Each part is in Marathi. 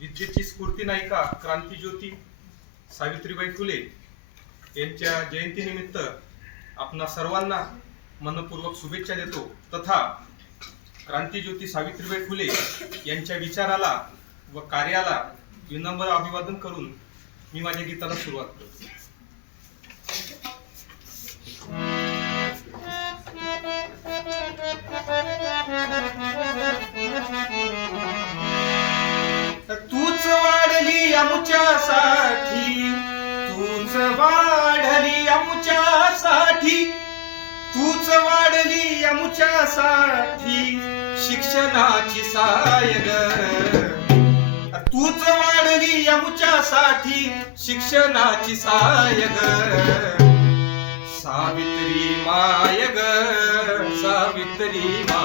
विद्येची स्फूर्ती नायिका क्रांतीज्योती सावित्रीबाई फुले यांच्या जयंतीनिमित्त आपणा सर्वांना मनपूर्वक शुभेच्छा देतो. तथा क्रांतीज्योती सावित्रीबाई फुले यांच्या विचाराला व कार्याला विनम्र अभिवादन करून मी माझ्या गीताला सुरुवात करतो. तूच वाढली आमच्यासाठी शिक्षणाची साय तूच वाढली आमच्यासाठी शिक्षणाची साय सावित्री माय ग सावित्री माय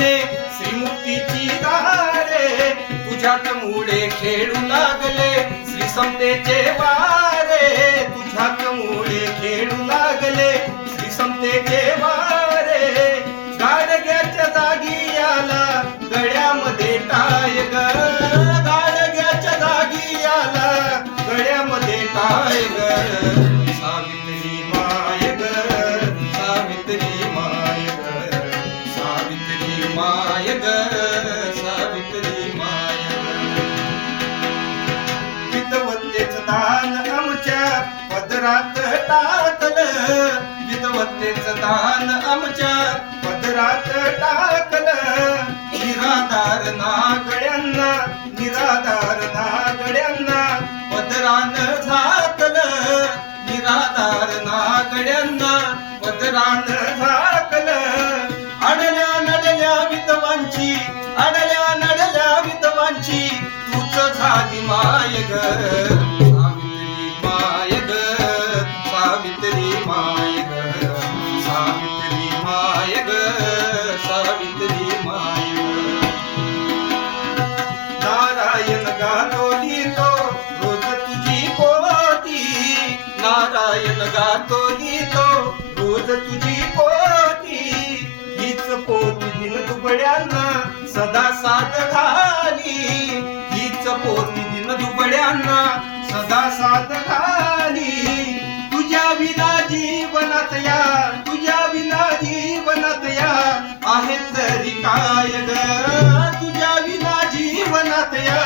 तिने श्रीमुक्तीची दारे. तुझ्यात मुळे खेळू लागले. श्री समतेचे वारे. तुझ्यात मुळे खेळू लागले. श्री समतेचे वारे. गाडग्याच्या जागी आला. गळ्यामध्ये टाय ग. गाडग्याच्या जागी आला. गळ्यामध्ये टाय ग. माय ग सावित्री माय दान आमच्या पदरात टाकलं. विधवतेच दान आमच्या पदरात टाकलं. निराधार नागड्यांना निराधार नागड्यांना पदरान झाकलं. निराधार नागड्यांना पदरान माय ग सावित्री माय ग सावित्री माय ग सावित्री माय ग सावित्री माय नारायण गातोली तो रोज तुझी पोती नारायण गातोली तो रोज तुझी पोती हीच पोती दिन सदा साथ घाली हीच पोती दिन सदा साथ घाली तुझ्या विना जीवनात या तुझ्या विना जीवनात या आहे तरी काय ग? तुझ्या विना जीवनात या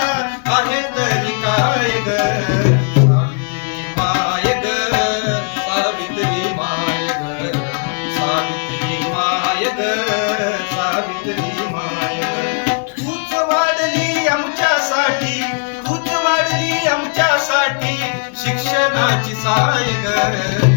आहे तरी काय ग? सावित्री माय விநாயகர்